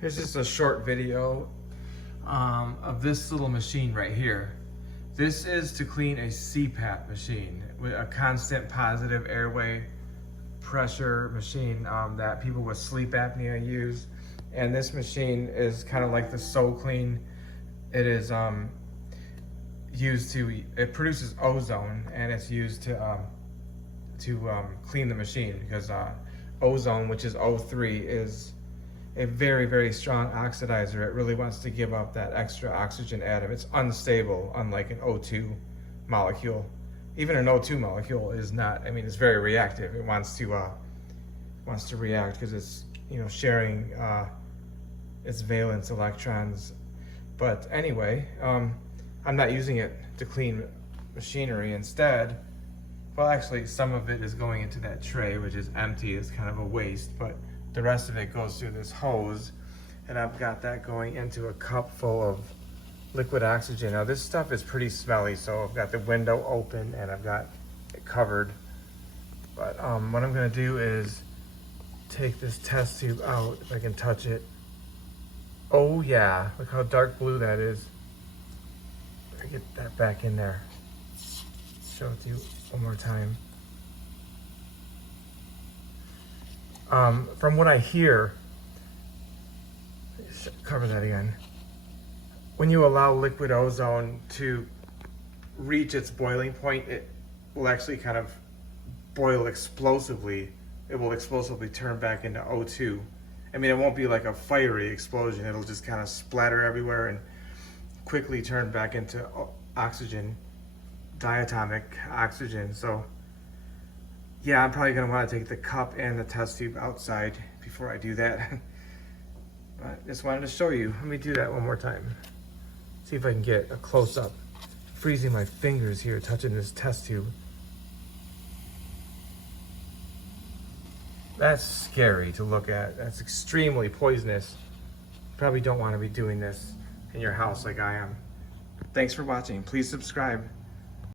Here's just a short video of this little machine right here. This is to clean a CPAP machine, with a constant positive airway pressure machine that people with sleep apnea use. And this machine is kind of like the SoClean. It is it produces ozone, and it's used to clean the machine, because ozone, which is O3, is a very, very strong oxidizer. It really wants to give up that extra oxygen atom. It's unstable, unlike an O2 molecule. Even an O2 molecule is not, I mean, it's very reactive. It wants to react because it's, sharing its valence electrons. But anyway, I'm not using it to clean machinery. Instead, well, actually, some of it is going into that tray, which is empty. It's kind of a waste, but the rest of it goes through this hose, and I've got that going into a cup full of liquid oxygen. Now, this stuff is pretty smelly, so I've got the window open and I've got it covered. But what I'm gonna do is take this test tube out, if I can touch it. Oh yeah, look how dark blue that is. Let me get that back in there. Show it to you one more time. From what I hear, cover that again. When you allow liquid ozone to reach its boiling point, it will actually kind of boil explosively. It will explosively turn back into O2. I mean, it won't be like a fiery explosion. It'll just kind of splatter everywhere and quickly turn back into oxygen, diatomic oxygen. So yeah, I'm probably gonna want to take the cup and the test tube outside before I do that. But just wanted to show you. Let me do that one more time. See if I can get a close-up. Freezing my fingers here, touching this test tube. That's scary to look at. That's extremely poisonous. You probably don't want to be doing this in your house like I am. Thanks for watching. Please subscribe.